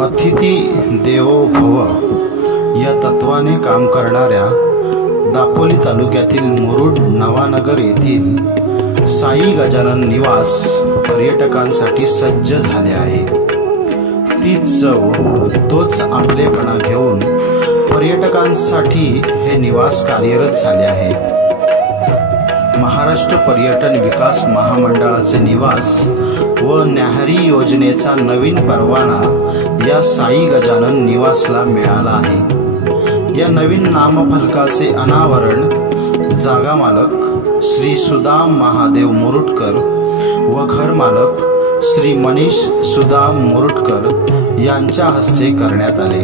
अतिथी देवो भव या तत्वाने काम करणाऱ्या दापोली तालुक्यातील मुरुड नवानगर येथील साई गजानन निवास पर्यटकांसाठी सज्ज झाले आहे। तीच चव तोच आपलेपणा घेऊन पर्यटकांसाठी हे निवास कार्यरत झाले आहे। महाराष्ट्र पर्यटन विकास महामंडळाचे निवास व न्याहारी योजनेचा नवीन परवाना या साई गजानन निवासला मिळाला आहे। या नवीन नामफलकाचे अनावरण जागा मालक श्री सुदाम महादेव मुरुडकर व घर मालक श्री मनीष सुदाम मुरुडकर यांच्या हस्ते करण्यात आले।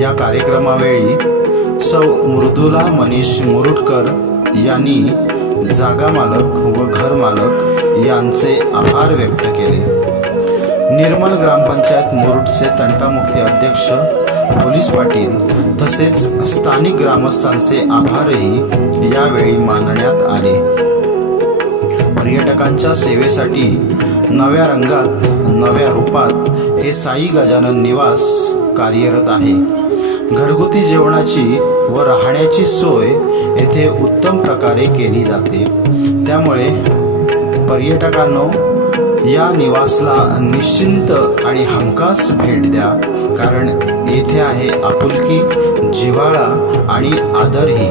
या कार्यक्रमावेळी सौ मृदुला मनीष मुरुडकर यांनी जागा मालक व घर मालक यांचे आभार व्यक्त केले। निर्मल ग्रामपंचायत मुरुडचे तंटामुक्ती अध्यक्ष पोलीस पाटील तसेच स्थानिक ग्रामस्थांचे आभारही यावेळी मानण्यात आले। पर्यटकांच्या सेवेसाठी नव्या रंगात नव्या रूपात हे साई गजानन निवास कार्यरत आहे। घरगुती जेवणाची व राहण्याची सोय येथे उत्तम प्रकारे केली जाते। त्यामुळे पर्यटकांनो या निवासला निश्चिंत आणि हमखास भेट द्या, कारण येथे आहे आपुलकी, जिव्हाळा आणि आदरही।